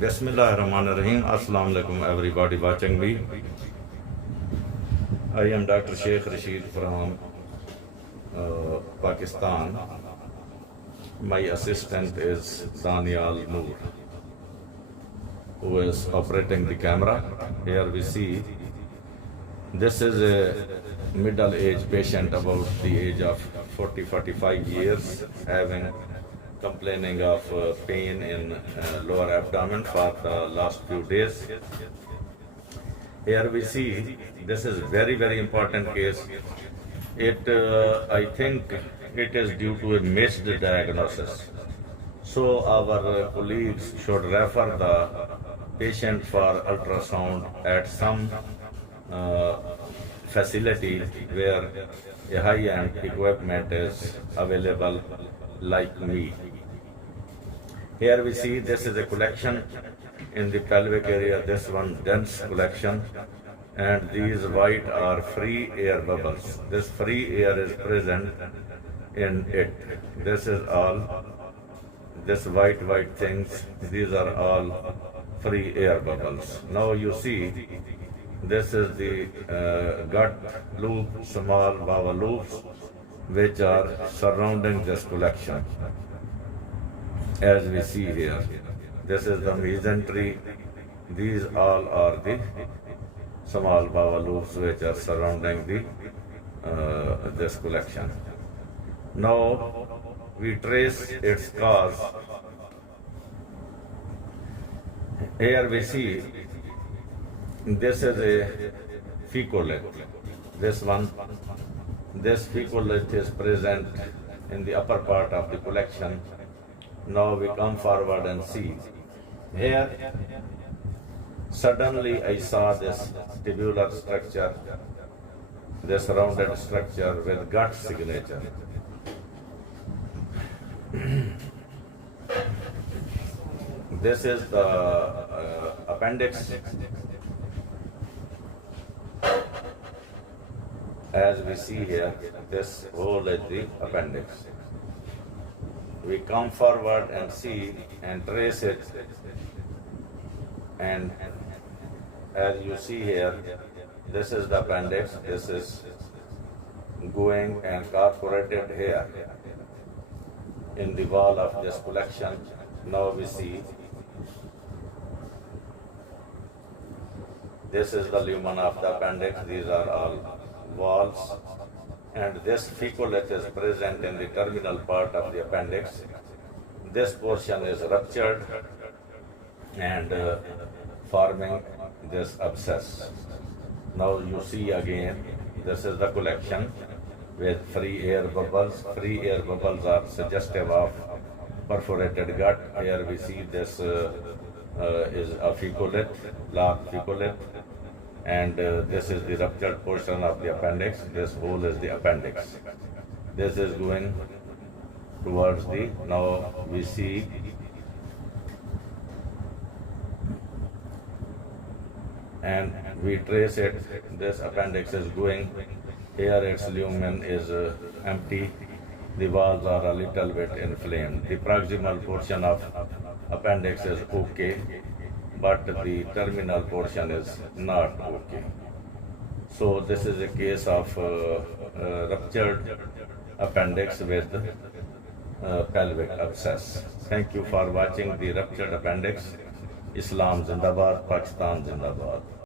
Bismillahirrahmanirrahim. Assalamu alaikum everybody watching me. I am Dr. Sheikh Rasheed from Pakistan. My assistant is Danial Noor, who is operating the camera. Here we see this is a middle-aged patient about the age of 40-45 years, complaining of pain in lower abdomen for the last few days. Here we see this is very important case. I think it is due to a missed diagnosis. So our colleagues should refer the patient for ultrasound at some facility where a high-end equipment is available, like me. Here we see this is a collection in the pelvic area, this one dense collection, and these white are free air bubbles. This free air is present in it. This is all, this white things, these are all free air bubbles. Now you see, this is the gut loop, small bowel loops, which are surrounding this collection. As we see here, this is the mesentery. These all are the small bowel loops which are surrounding the this collection. Now we trace its cause. Here we see this is a fecolith. This fecolith is present in the upper part of the collection. Now we come forward and see. Here, suddenly I saw this tubular structure, this rounded structure with gut signature. This is the appendix. As we see here, this whole is the appendix. We come forward and see and trace it, and as you see here, this is the appendix. This is going and perforated here in the wall of this collection. Now we see this is the lumen of the appendix. These are all walls, and this fecolith is present in the terminal part of the appendix. This portion is ruptured and forming this abscess. Now you see again, this is the collection with free air bubbles. Free air bubbles are suggestive of perforated gut. Here we see this is a fecolith, large fecolith, and this is the ruptured portion of the appendix. This whole is the appendix. This is going towards the, now we see and we trace it. This appendix is going, here its lumen is empty. The walls are a little bit inflamed. The proximal portion of appendix is okay, but the terminal portion is not okay. So this is a case of ruptured appendix with pelvic abscess. Thank you for watching the ruptured appendix. Islam Zindabad, Pakistan Zindabad.